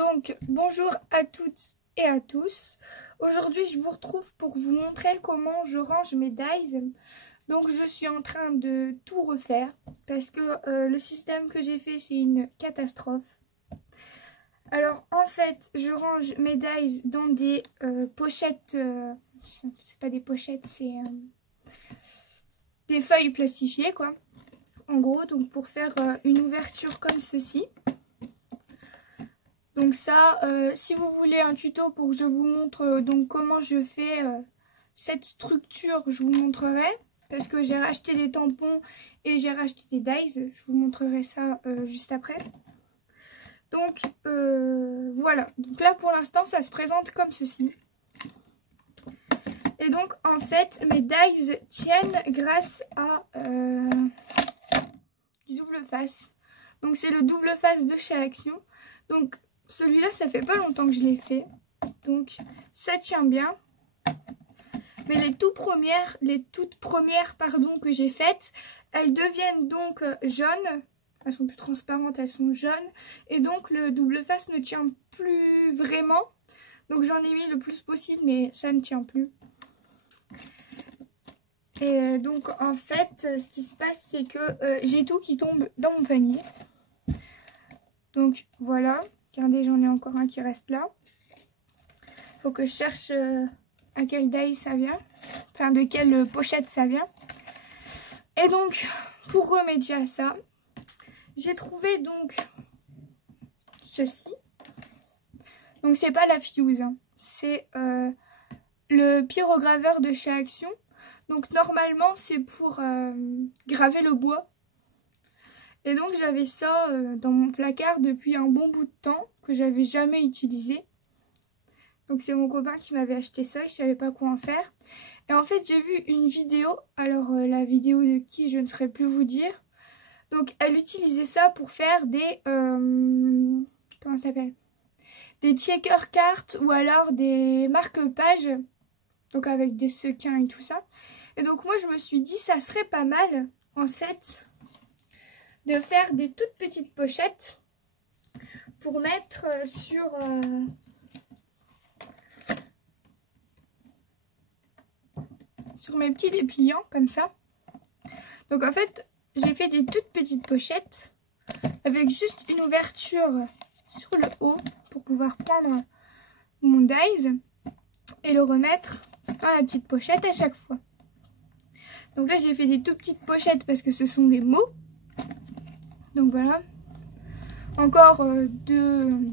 Donc, bonjour à toutes et à tous. Aujourd'hui, je vous retrouve pour vous montrer comment je range mes dies. Donc, je suis en train de tout refaire parce que le système que j'ai fait, c'est une catastrophe. Alors, en fait, je range mes dies dans des pochettes. C'est pas des pochettes, c'est des feuilles plastifiées, quoi. En gros, donc pour faire une ouverture comme ceci. Donc ça, si vous voulez un tuto pour que je vous montre donc comment je fais cette structure, je vous montrerai. Parce que j'ai racheté des tampons et j'ai racheté des dies. Je vous montrerai ça juste après. Donc voilà. Donc là pour l'instant ça se présente comme ceci. Et donc en fait mes dies tiennent grâce à du double face. Donc c'est le double face de chez Action. Donc celui-là, ça fait pas longtemps que je l'ai fait. Donc, ça tient bien. Mais les toutes premières que j'ai faites, elles deviennent donc jaunes. Elles sont plus transparentes, elles sont jaunes. Et donc, le double face ne tient plus vraiment. Donc, j'en ai mis le plus possible, mais ça ne tient plus. Et donc, en fait, ce qui se passe, c'est que j'ai tout qui tombe dans mon panier. Donc, voilà. Regardez, j'en ai encore un qui reste là. Faut que je cherche à quel die ça vient. Enfin, de quelle pochette ça vient. Et donc, pour remédier à ça, j'ai trouvé donc ceci. Donc, c'est pas la fuse. Hein. C'est le pyrograveur de chez Action. Donc, normalement, c'est pour graver le bois. Et donc, j'avais ça dans mon placard depuis un bon bout de temps que j'avais jamais utilisé. Donc c'est mon copain qui m'avait acheté ça, je savais pas quoi en faire. Et en fait j'ai vu une vidéo, alors la vidéo de qui je ne saurais plus vous dire. Donc elle utilisait ça pour faire des, comment ça s'appelle? Des checker cartes ou alors des marque-pages. Donc avec des sequins et tout ça. Et donc moi je me suis dit ça serait pas mal en fait de faire des toutes petites pochettes pour mettre sur... sur mes petits dépliants comme ça. Donc en fait j'ai fait des toutes petites pochettes avec juste une ouverture sur le haut pour pouvoir prendre mon dies et le remettre dans la petite pochette à chaque fois. Donc là j'ai fait des toutes petites pochettes parce que ce sont des mots. Donc voilà. Encore deux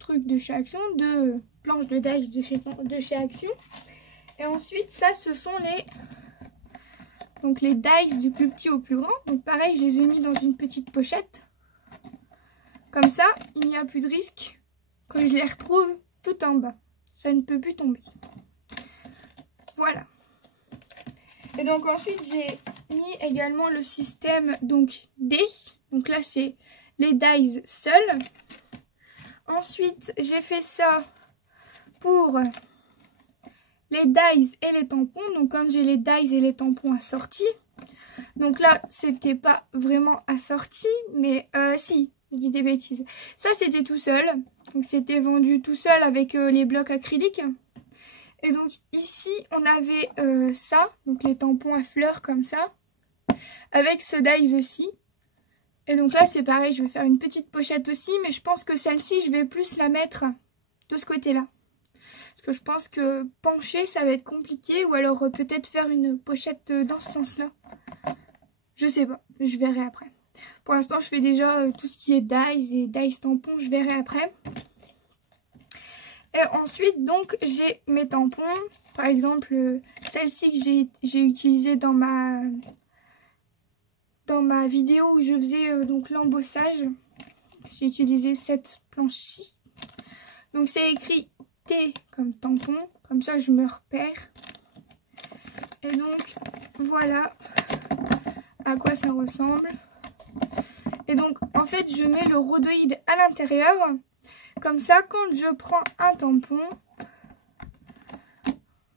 trucs de chez Action, deux planches de dies de chez Action. Et ensuite, ça, ce sont les dies du plus petit au plus grand. Donc pareil, je les ai mis dans une petite pochette. Comme ça, il n'y a plus de risque que je les retrouve tout en bas. Ça ne peut plus tomber. Voilà. Et donc ensuite, j'ai mis également le système donc D. Donc là, c'est les dies seuls. Ensuite, j'ai fait ça pour les dies et les tampons. Donc quand j'ai les dies et les tampons assortis. Donc là, c'était pas vraiment assorti, mais si, je dis des bêtises. Ça, c'était tout seul. Donc c'était vendu tout seul avec les blocs acryliques. Et donc ici, on avait ça, donc les tampons à fleurs comme ça, avec ce dies aussi. Et donc là, c'est pareil, je vais faire une petite pochette aussi, mais je pense que celle-ci, je vais plus la mettre de ce côté-là. Parce que je pense que pencher, ça va être compliqué, ou alors peut-être faire une pochette dans ce sens-là. Je sais pas, je verrai après. Pour l'instant, je fais déjà tout ce qui est dies et dies tampons, je verrai après. Et ensuite, donc, j'ai mes tampons. Par exemple, celle-ci que j'ai utilisée dans ma vidéo où je faisais donc l'embossage. J'ai utilisé cette planche-ci. Donc, c'est écrit T comme tampon. Comme ça, je me repère. Et donc, voilà à quoi ça ressemble. Et donc, en fait, je mets le rhodoïde à l'intérieur. Comme ça, quand je prends un tampon,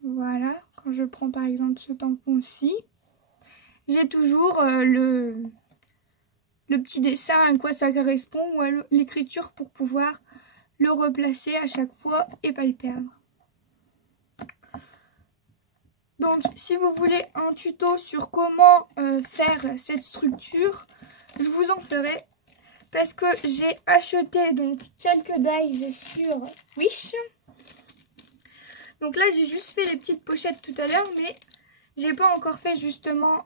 voilà, quand je prends par exemple ce tampon-ci, j'ai toujours le... Comment ça s'appelle? Le rhodoïde à l'intérieur. Comme ça, quand je prends un tampon, voilà, quand je prends par exemple ce tampon-ci, j'ai toujours le... Voilà, quand je prends par exemple ce tampon-ci, j'ai toujours le rhodoïde à l'intérieur. Comme ça, quand je prends un tampon, voilà, quand je prends par exemple ce tampon-ci, j'ai toujours le... le petit dessin, à quoi ça correspond, ou à l'écriture pour pouvoir le replacer à chaque fois et pas le perdre. Donc si vous voulez un tuto sur comment faire cette structure, je vous en ferai. Parce que j'ai acheté donc quelques dies sur Wish. Donc là j'ai juste fait les petites pochettes tout à l'heure, mais j'ai pas encore fait justement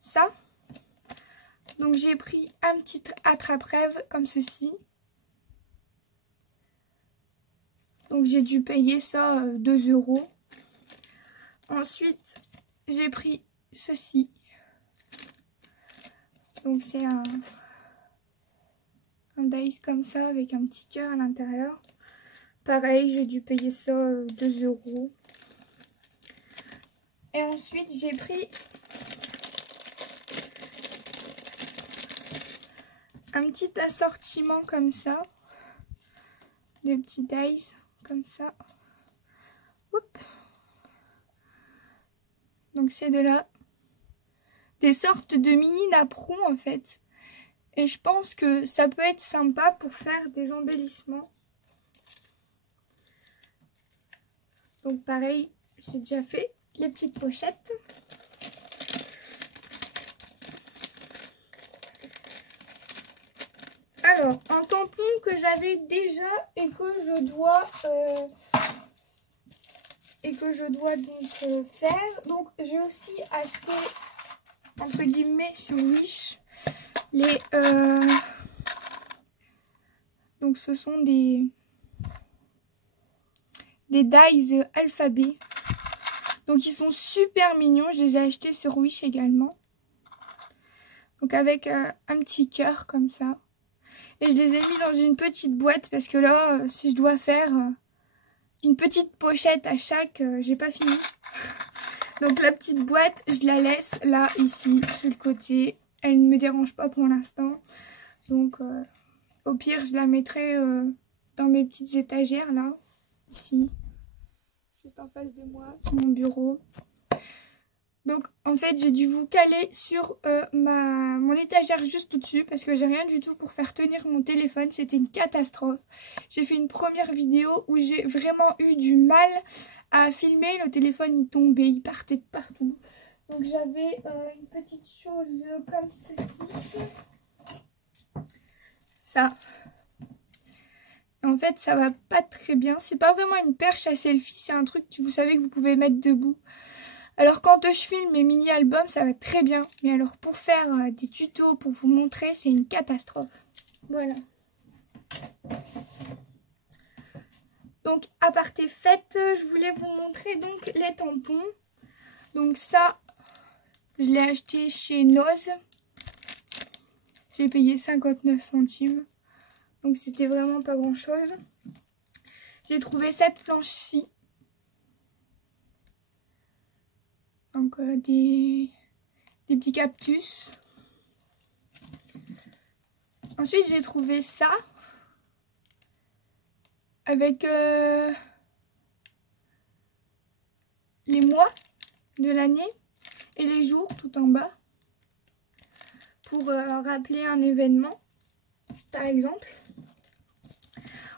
ça. Donc j'ai pris un petit attrape-rêve comme ceci. Donc j'ai dû payer ça 2 €. Ensuite j'ai pris ceci. Donc c'est un dice comme ça avec un petit cœur à l'intérieur. Pareil, j'ai dû payer ça 2 €. Et ensuite j'ai pris un petit assortiment comme ça, de petits dice comme ça. Oups. Donc c'est de là des sortes de mini napperons en fait. Et je pense que ça peut être sympa pour faire des embellissements. Donc pareil, j'ai déjà fait les petites pochettes. Alors, un tampon que j'avais déjà et que je dois donc faire. Donc j'ai aussi acheté entre guillemets sur Wish les donc ce sont des dies alphabet. Donc ils sont super mignons, je les ai achetés sur Wish également. Donc avec un petit cœur comme ça. Et je les ai mis dans une petite boîte parce que là, si je dois faire une petite pochette à chaque, j'ai pas fini. Donc la petite boîte, je la laisse là, ici, sur le côté. Elle ne me dérange pas pour l'instant. Donc au pire, je la mettrai dans mes petites étagères là, ici. Juste en face de moi, sur mon bureau. Donc en fait j'ai dû vous caler sur mon étagère juste au-dessus parce que j'ai rien du tout pour faire tenir mon téléphone, c'était une catastrophe. J'ai fait une première vidéo où j'ai vraiment eu du mal à filmer, le téléphone il tombait, il partait de partout. Donc j'avais une petite chose comme ceci. Ça. En fait ça va pas très bien, c'est pas vraiment une perche à selfie, c'est un truc que vous savez que vous pouvez mettre debout. Alors quand je filme mes mini-albums, ça va très bien. Mais alors pour faire des tutos, pour vous montrer, c'est une catastrophe. Voilà. Donc aparté faite, je voulais vous montrer donc les tampons. Donc ça, je l'ai acheté chez Noz. J'ai payé 59 centimes. Donc c'était vraiment pas grand chose. J'ai trouvé cette planche-ci. Donc des petits cactus. Ensuite j'ai trouvé ça avec les mois de l'année et les jours tout en bas pour rappeler un événement par exemple.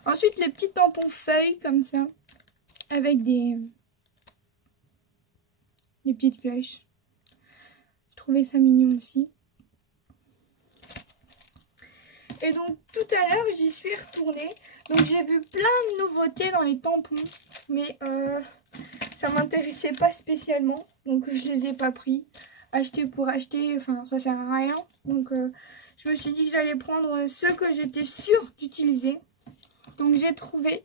Ensuite les petits tampons feuilles comme ça avec des petites flèches. J'ai trouvé ça mignon aussi. Et donc tout à l'heure j'y suis retournée. Donc j'ai vu plein de nouveautés dans les tampons. Mais ça m'intéressait pas spécialement. Donc je les ai pas pris. Acheter pour acheter, enfin ça sert à rien. Donc je me suis dit que j'allais prendre ceux que j'étais sûre d'utiliser. Donc j'ai trouvé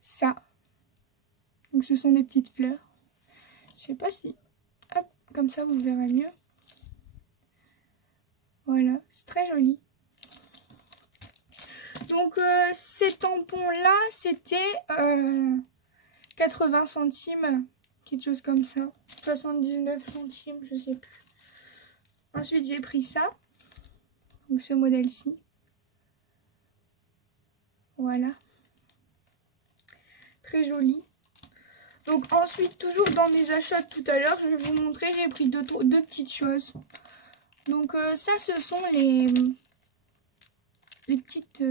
ça. Donc ce sont des petites fleurs. Je sais pas si... Hop, comme ça vous verrez mieux. Voilà, c'est très joli. Donc ces tampons là c'était 80 centimes, quelque chose comme ça, 79 centimes, je sais plus. Ensuite j'ai pris ça, donc ce modèle-ci. Voilà, très joli. Donc ensuite toujours dans mes achats de tout à l'heure, je vais vous montrer, j'ai pris deux petites choses. Donc ça, ce sont les petites...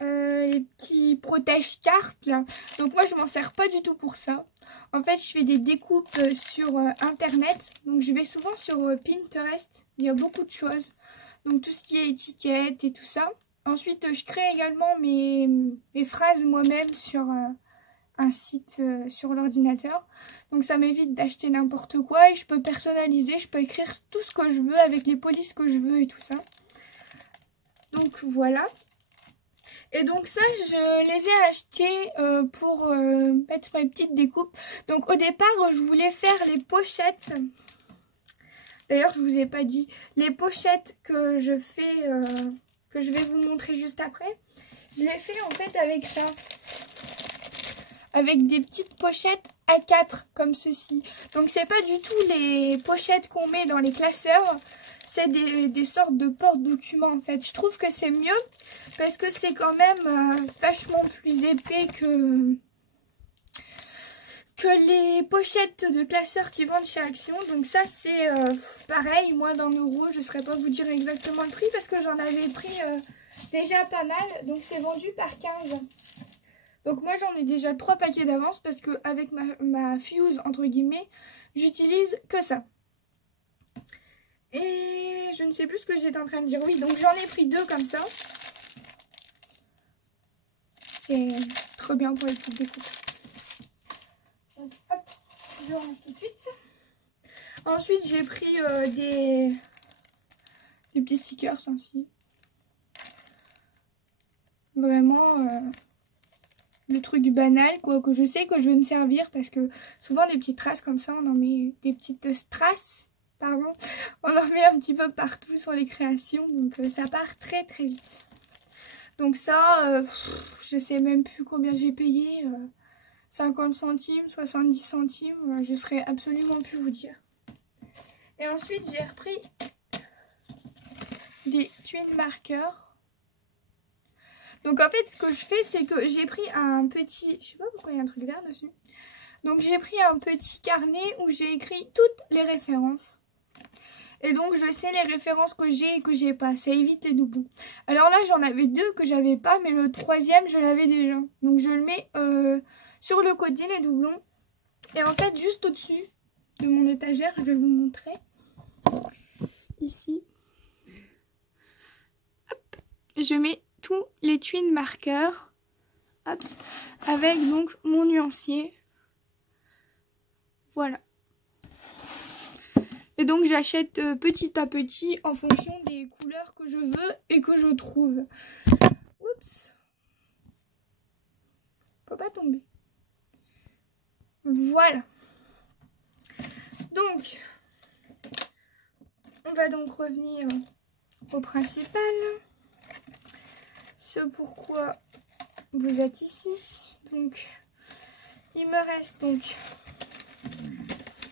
les petits protège-cartes là. Donc moi je m'en sers pas du tout pour ça. En fait je fais des découpes sur internet. Donc je vais souvent sur Pinterest. Il y a beaucoup de choses. Donc tout ce qui est étiquette et tout ça. Ensuite je crée également mes phrases moi-même sur un site sur l'ordinateur. Donc ça m'évite d'acheter n'importe quoi. Et je peux personnaliser. Je peux écrire tout ce que je veux avec les polices que je veux et tout ça. Donc voilà. Et donc ça, je les ai achetés pour mettre mes petites découpes. Donc au départ, je voulais faire les pochettes. D'ailleurs, je vous ai pas dit. Les pochettes que je fais, que je vais vous montrer juste après. Je les fais en fait avec ça. Avec des petites pochettes A4 comme ceci. Donc c'est pas du tout les pochettes qu'on met dans les classeurs. C'est des sortes de porte-documents en fait. Je trouve que c'est mieux parce que c'est quand même vachement plus épais que les pochettes de classeurs qui vendent chez Action. Donc ça c'est pareil, moins d'1 €. Je ne saurais pas vous dire exactement le prix parce que j'en avais pris déjà pas mal. Donc c'est vendu par 15. Donc moi j'en ai déjà 3 paquets d'avance parce que avec ma fuse entre guillemets, j'utilise que ça. Et je ne sais plus ce que j'étais en train de dire. Oui, donc j'en ai pris 2 comme ça. C'est trop bien pour les petites découpes. Donc hop, je range tout de suite. Ensuite j'ai pris des petits stickers ainsi. Vraiment le truc banal quoi, que je sais que je vais me servir parce que souvent des petites traces comme ça, on en met des petites strass. Pardon, on en met un petit peu partout sur les créations, donc ça part très très vite. Donc ça, je sais même plus combien j'ai payé, 50 centimes, 70 centimes, je saurais absolument plus vous dire. Et ensuite j'ai repris des twin markers. Donc en fait ce que je fais c'est que j'ai pris un petit, je sais pas pourquoi il y a un truc vert dessus. Donc j'ai pris un petit carnet où j'ai écrit toutes les références. Et donc je sais les références que j'ai et que j'ai pas. Ça évite les doublons. Alors là j'en avais 2 que j'avais pas. Mais le 3e je l'avais déjà. Donc je le mets sur le côté les doublons. Et en fait juste au-dessus de mon étagère. Je vais vous montrer. Ici. Hop, je mets tous les twin markers. Hop, avec donc mon nuancier. Voilà. Et donc j'achète petit à petit en fonction des couleurs que je veux et que je trouve. Oups. Faut pas tomber. Voilà. Donc, on va donc revenir au principal. Ce pourquoi vous êtes ici. Donc, il me reste donc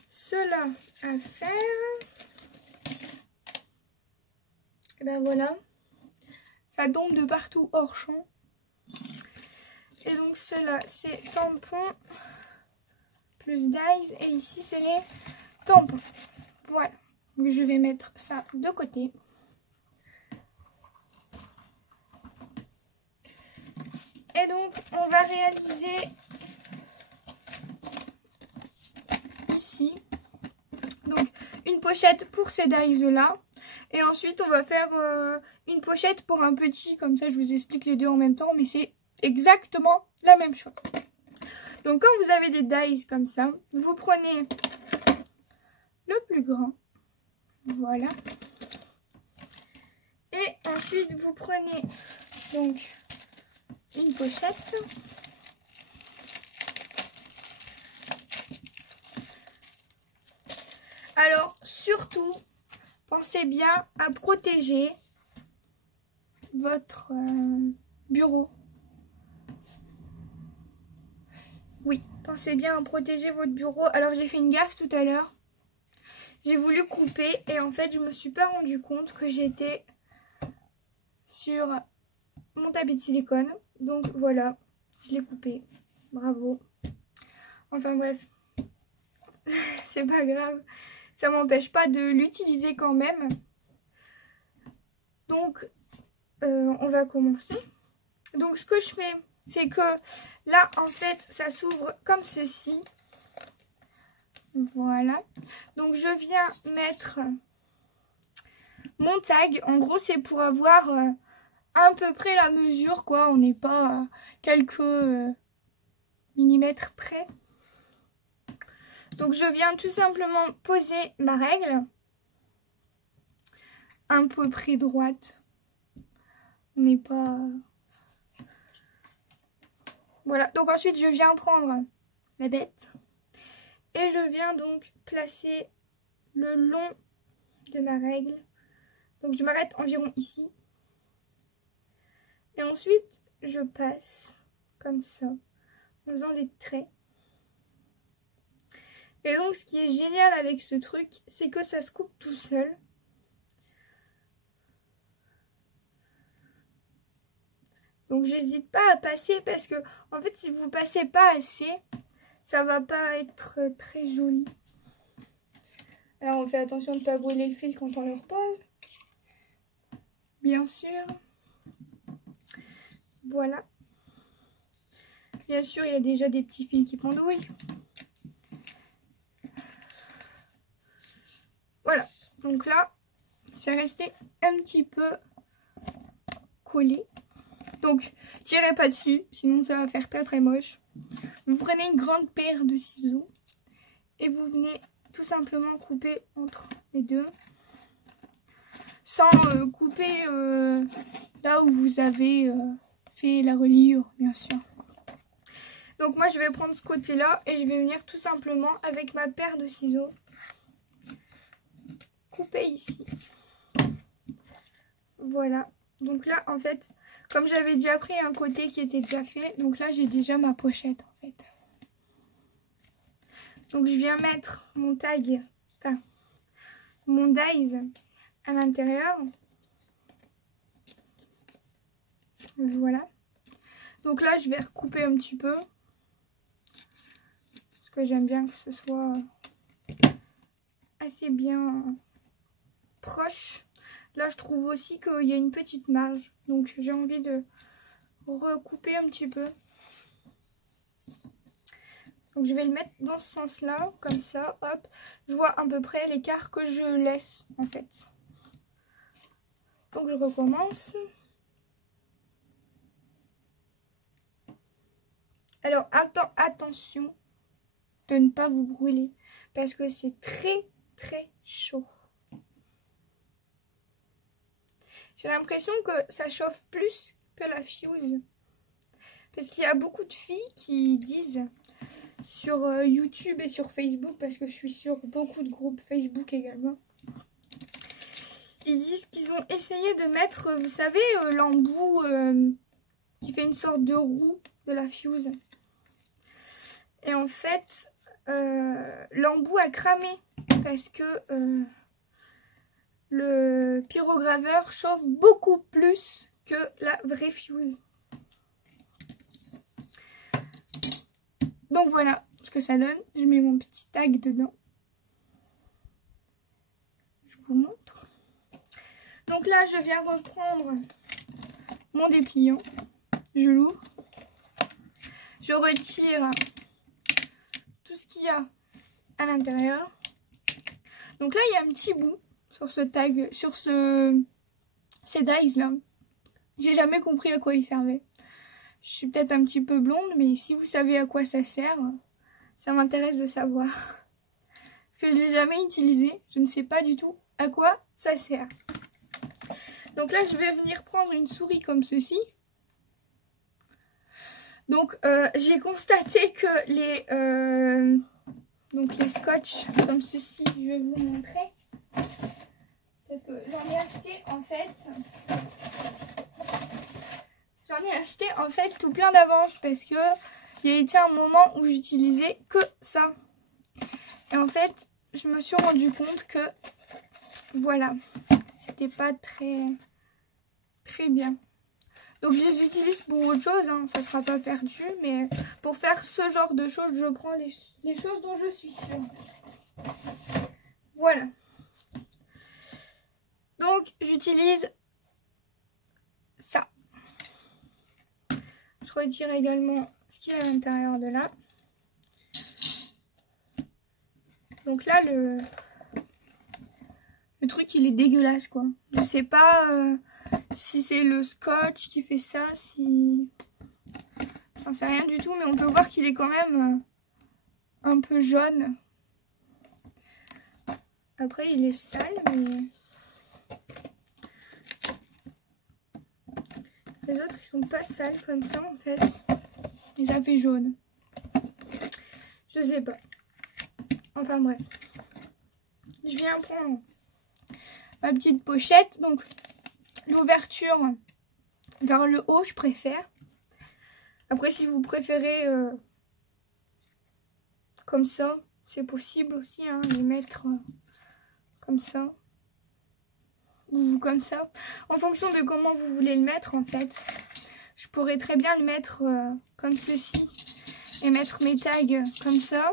cela à faire. Et ben voilà, ça tombe de partout hors champ. Et donc cela c'est tampons plus dies et ici c'est les tampons. Voilà, donc je vais mettre ça de côté. Et donc on va réaliser ici donc une pochette pour ces dies là. Et ensuite on va faire une pochette pour un petit, comme ça je vous explique les deux en même temps, mais c'est exactement la même chose. Donc quand vous avez des dies comme ça, vous prenez le plus grand, voilà. Et ensuite vous prenez donc une pochette. Alors surtout, pensez bien à protéger votre bureau. Oui, pensez bien à protéger votre bureau. Alors j'ai fait une gaffe tout à l'heure. J'ai voulu couper et en fait je me suis pas rendu compte que j'étais sur mon tapis de silicone. Donc voilà, je l'ai coupé. Bravo. Enfin bref, c'est pas grave. ça m'empêche pas de l'utiliser quand même. Donc, on va commencer. Donc, ce que je fais, c'est que là, en fait, ça s'ouvre comme ceci. Voilà. Donc, je viens mettre mon tag. En gros, c'est pour avoir à peu près la mesure, quoi. On n'est pas à quelques millimètres près. Donc, je viens tout simplement poser ma règle. Un peu près droite. On n'est pas... Voilà. Donc, ensuite, je viens prendre la bête. Et je viens donc placer le long de ma règle. Donc je m'arrête environ ici. Et ensuite, je passe comme ça, en faisant des traits. Et donc ce qui est génial avec ce truc, c'est que ça se coupe tout seul. Donc j'hésite pas à passer parce que, en fait, si vous passez pas assez, ça va pas être très joli. Alors on fait attention de ne pas brûler le fil quand on le repose. Bien sûr. Voilà. Bien sûr, il y a déjà des petits fils qui pendouillent. Voilà. Donc là, c'est resté un petit peu collé. Donc, tirez pas dessus, sinon ça va faire très très moche. Vous prenez une grande paire de ciseaux et vous venez tout simplement couper entre les deux. Sans couper là où vous avez fait la reliure, bien sûr. Donc moi je vais prendre ce côté-là et je vais venir tout simplement avec ma paire de ciseaux couper ici. Voilà. Donc là en fait, comme j'avais déjà pris un côté qui était déjà fait, donc là j'ai déjà ma pochette en fait. Donc je viens mettre mon tag, enfin mon dies à l'intérieur. Voilà. Donc là je vais recouper un petit peu. Parce que j'aime bien que ce soit assez bien proche. Là je trouve aussi qu'il y a une petite marge. Donc j'ai envie de recouper un petit peu. Donc je vais le mettre dans ce sens-là, comme ça, hop. Je vois à peu près l'écart que je laisse, en fait. Donc je recommence. Alors attention de ne pas vous brûler, parce que c'est très très chaud. J'ai l'impression que ça chauffe plus que la fuse. Parce qu'il y a beaucoup de filles qui disent sur YouTube et sur Facebook, parce que je suis sur beaucoup de groupes Facebook également. Ils disent qu'ils ont essayé de mettre, vous savez, l'embout qui fait une sorte de roue de la fuse. Et en fait, l'embout a cramé parce que le pyrograveur chauffe beaucoup plus que la vraie fuse. Donc voilà ce que ça donne. Je mets mon petit tag dedans. Je vous montre. Donc là, je viens reprendre mon dépliant. Je l'ouvre. Je retire tout ce qu'il y a à l'intérieur. Donc là, il y a un petit bout sur ce tag, sur ces dies là. J'ai jamais compris à quoi il servait. Je suis peut-être un petit peu blonde, mais si vous savez à quoi ça sert, ça m'intéresse de savoir. Parce que je ne l'ai jamais utilisé, je ne sais pas du tout à quoi ça sert. Donc là, je vais venir prendre une souris comme ceci. Donc, j'ai constaté que les scotch comme ceci, je vais vous montrer. Parce que j'en ai acheté en fait... tout plein d'avance parce que il y a été un moment où j'utilisais que ça. Et en fait, je me suis rendu compte que voilà, c'était pas très bien. Donc je les utilise pour autre chose, hein, ça sera pas perdu, mais pour faire ce genre de choses, je prends les choses dont je suis sûre. Voilà. Donc j'utilise ça. Je retire également ce qui est à l'intérieur de là. Donc là, le truc, il est dégueulasse, quoi. Je sais pas si c'est le scotch qui fait ça, si... J'en sais rien du tout, mais on peut voir qu'il est quand même un peu jaune. Après, il est sale, mais... Les autres, ils sont pas sales comme ça, en fait. Et ça fait jaune. Je sais pas. Enfin, bref. Je viens prendre ma petite pochette. Donc, l'ouverture vers le haut, je préfère. Après, si vous préférez comme ça, c'est possible aussi, hein, les mettre comme ça. Ou comme ça. En fonction de comment vous voulez le mettre, en fait. Je pourrais très bien le mettre comme ceci. Et mettre mes tags comme ça.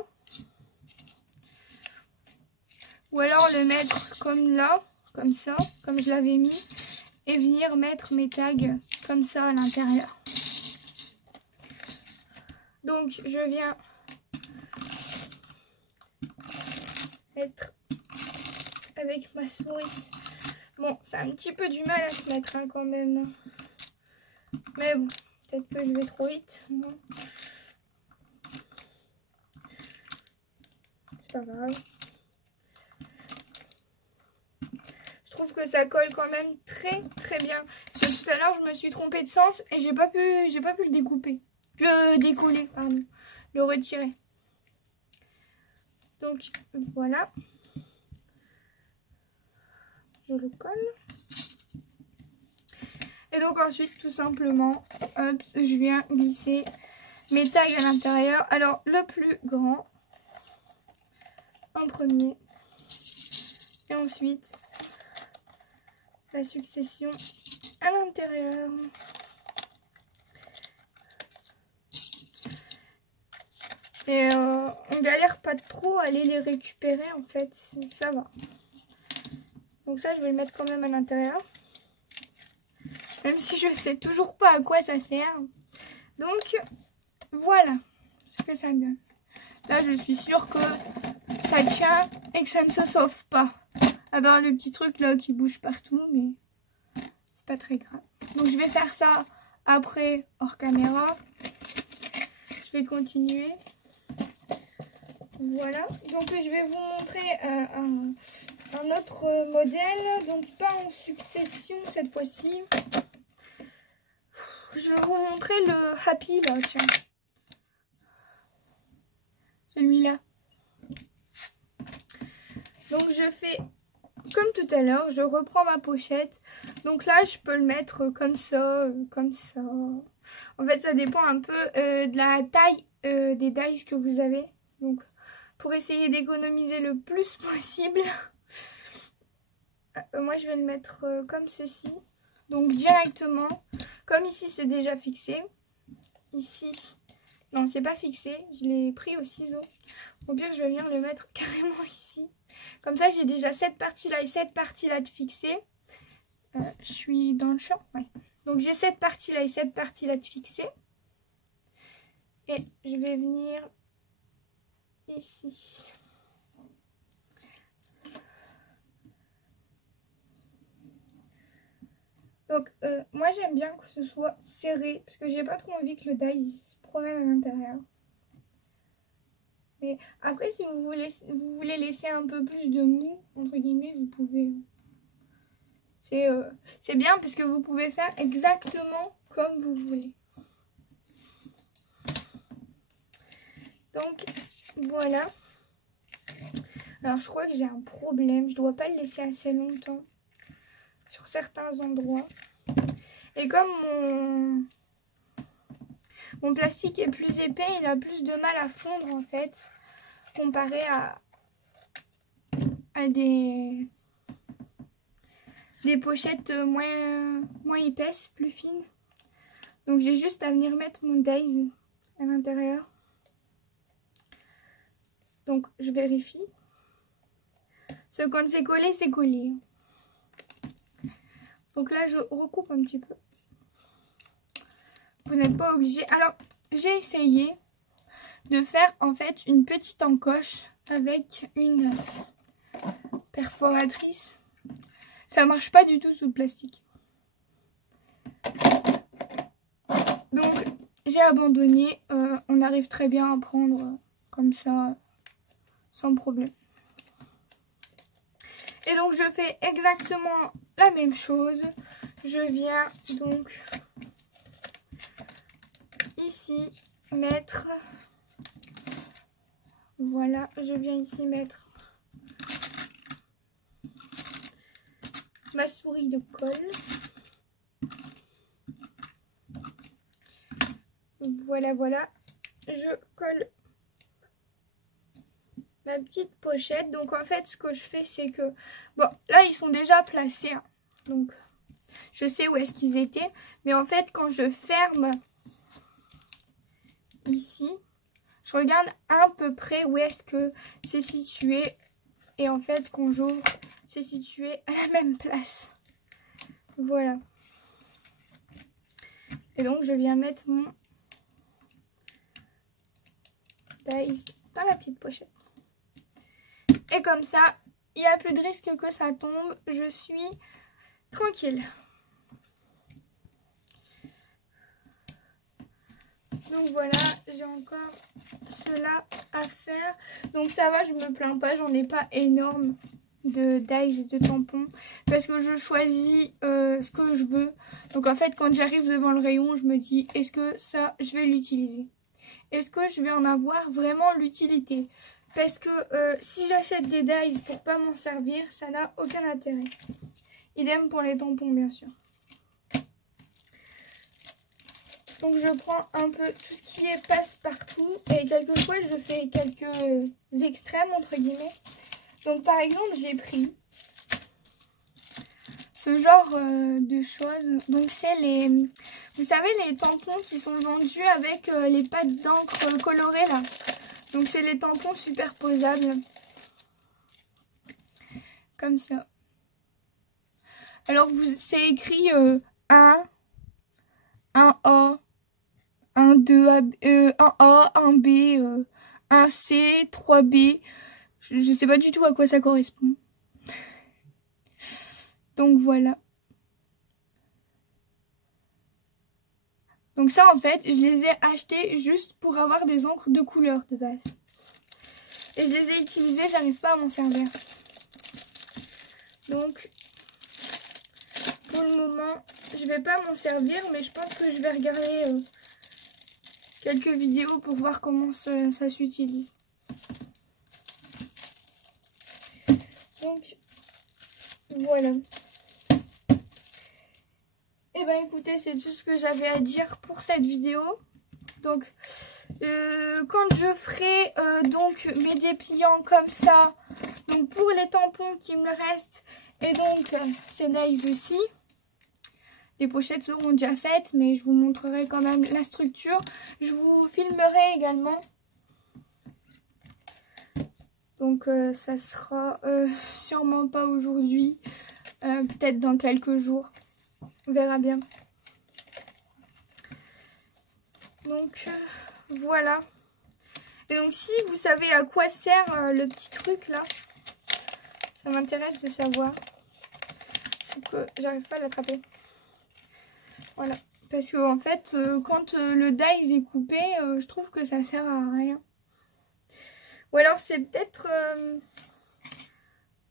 Ou alors le mettre comme là, comme ça, comme je l'avais mis. Et venir mettre mes tags comme ça à l'intérieur. Donc je viens mettre avec ma souris. Bon, ça a un petit peu du mal à se mettre hein, quand même. Mais bon, peut-être que je vais trop vite. Non. C'est pas grave. Je trouve que ça colle quand même très bien. Parce que tout à l'heure, je me suis trompée de sens et j'ai pas pu le découper. Le décoller, pardon. Le retirer. Donc, voilà. Je le colle. Et donc ensuite, tout simplement, hop, je viens glisser mes tags à l'intérieur. Alors, le plus grand en premier. Et ensuite, la succession à l'intérieur. Et on galère pas trop à aller les récupérer en fait, ça va. Donc ça, je vais le mettre quand même à l'intérieur. Même si je sais toujours pas à quoi ça sert. Donc, voilà ce que ça donne. Là, je suis sûre que ça tient et que ça ne se sauve pas. À part le petit truc là qui bouge partout, mais c'est pas très grave. Donc, je vais faire ça après hors caméra. Je vais continuer. Voilà. Donc, je vais vous montrer un autre modèle. Donc, pas en succession cette fois-ci. Je vais vous montrer le Happy là, tiens. Celui-là. Donc je fais comme tout à l'heure, je reprends ma pochette. Donc là, je peux le mettre comme ça, comme ça. En fait, ça dépend un peu de la taille des dies que vous avez. Donc, pour essayer d'économiser le plus possible, moi je vais le mettre comme ceci. Donc directement, comme ici c'est déjà fixé. Ici, non, c'est pas fixé. Je l'ai pris au ciseau. Au pire, je vais venir le mettre carrément ici. Comme ça, j'ai déjà cette partie-là et cette partie-là de fixer. Je suis dans le champ, ouais. Donc, j'ai cette partie-là et cette partie-là de fixer. Et je vais venir ici. Donc, moi, j'aime bien que ce soit serré. Parce que j'ai pas trop envie que le die se promène à l'intérieur. Mais après, si vous voulez laisser un peu plus de mou, entre guillemets, vous pouvez. C'est bien parce que vous pouvez faire exactement comme vous voulez. Donc, voilà. Alors, je crois que j'ai un problème. Je ne dois pas le laisser assez longtemps sur certains endroits. Et comme mon plastique est plus épais, il a plus de mal à fondre en fait, comparé à des pochettes moins épaisses, plus fines. Donc j'ai juste à venir mettre mon Days à l'intérieur. Donc je vérifie. Parce que quand c'est collé, c'est collé. Donc là, je recoupe un petit peu. Vous n'êtes pas obligé. Alors, j'ai essayé de faire en fait une petite encoche avec une perforatrice. Ça marche pas du tout sous le plastique. Donc, j'ai abandonné. On arrive très bien à prendre comme ça, sans problème. Et donc, je fais exactement la même chose. Je viens donc ici mettre... Voilà, je viens ici mettre ma souris de colle. Voilà, voilà. Je colle ma petite pochette. Donc en fait, ce que je fais, c'est que... Bon, là, ils sont déjà placés. Hein. Donc, je sais où est-ce qu'ils étaient. Mais en fait, quand je ferme ici, je regarde à peu près où est-ce que c'est situé. Et en fait, quand j'ouvre, c'est situé à la même place. Voilà. Et donc, je viens mettre mon dies dans la petite pochette. Et comme ça, il n'y a plus de risque que ça tombe. Je suis tranquille. Donc voilà, j'ai encore cela à faire. Donc ça va, je me plains pas, j'en ai pas énorme de dies, de tampons. Parce que je choisis ce que je veux. Donc en fait, quand j'arrive devant le rayon, je me dis, est-ce que ça, je vais l'utiliser? Est-ce que je vais en avoir vraiment l'utilité? Parce que si j'achète des dies pour pas m'en servir, ça n'a aucun intérêt. Idem pour les tampons, bien sûr. Donc je prends un peu tout ce qui est passe-partout. Et quelquefois, je fais quelques extrêmes, entre guillemets. Donc par exemple, j'ai pris ce genre de choses. Donc c'est les... Vous savez, les tampons qui sont vendus avec les pattes d'encre colorées, là. Donc c'est les tampons superposables. Comme ça. Alors c'est écrit 1 A, 1 2 A, 1 A, 1 B, 1 C, 3 B. Je ne sais pas du tout à quoi ça correspond. Donc voilà. Donc ça en fait, je les ai achetés juste pour avoir des encres de couleur de base. Et je les ai utilisés, j'arrive pas à m'en servir. Donc pour le moment, je vais pas m'en servir, mais je pense que je vais regarder quelques vidéos pour voir comment ça s'utilise. Donc voilà. Et ben écoutez, c'est tout ce que j'avais à dire pour cette vidéo. Donc quand je ferai donc mes dépliants comme ça, donc pour les tampons qui me restent, et donc ces dies aussi, les pochettes seront déjà faites, mais je vous montrerai quand même la structure. Je vous filmerai également. Donc ça sera sûrement pas aujourd'hui, peut-être dans quelques jours. On verra bien. Donc voilà. Et donc si vous savez à quoi sert le petit truc là, ça m'intéresse de savoir. C'est que j'arrive pas à l'attraper. Voilà. Parce que en fait, quand le dies est coupé, je trouve que ça sert à rien. Ou alors c'est peut-être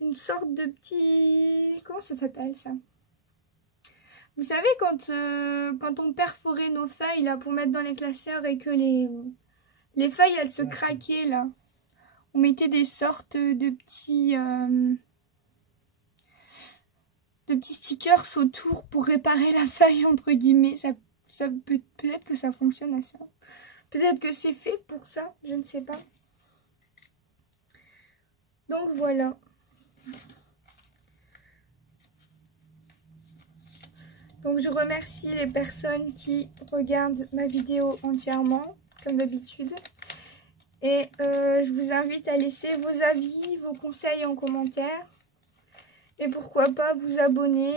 une sorte de petit... Comment ça s'appelle ça? Vous savez quand on perforait nos feuilles là pour mettre dans les classeurs et que les feuilles elles se craquaient là. On mettait des sortes de petits stickers autour pour réparer la feuille entre guillemets. Ça peut-être que ça fonctionne à ça. Peut-être que c'est fait pour ça, je ne sais pas. Donc voilà. Donc je remercie les personnes qui regardent ma vidéo entièrement, comme d'habitude. Et je vous invite à laisser vos avis, vos conseils en commentaire. Et pourquoi pas vous abonner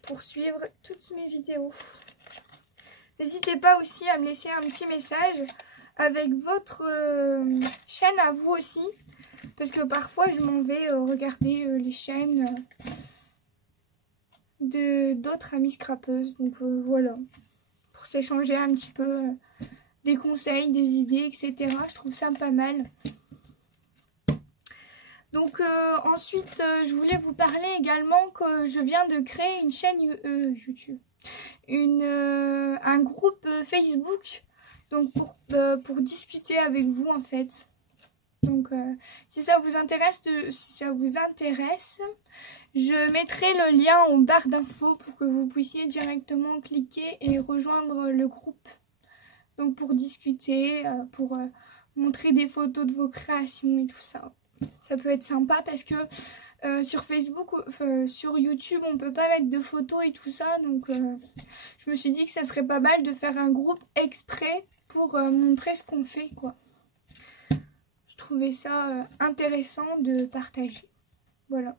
pour suivre toutes mes vidéos. N'hésitez pas aussi à me laisser un petit message avec votre chaîne à vous aussi. Parce que parfois je m'en vais regarder les chaînes d'autres amies scrapeuses. Donc voilà, pour s'échanger un petit peu des conseils, des idées, etc. Je trouve ça pas mal. Donc ensuite, je voulais vous parler également que je viens de créer une chaîne YouTube. Un groupe Facebook, donc pour discuter avec vous en fait. Donc si ça vous intéresse, je mettrai le lien en barre d'infos pour que vous puissiez directement cliquer et rejoindre le groupe. Donc pour discuter, pour montrer des photos de vos créations et tout ça. Ça peut être sympa parce que sur Facebook, sur YouTube, on peut pas mettre de photos et tout ça. Donc je me suis dit que ça serait pas mal de faire un groupe exprès pour montrer ce qu'on fait, quoi. Je trouvais ça intéressant de partager. Voilà.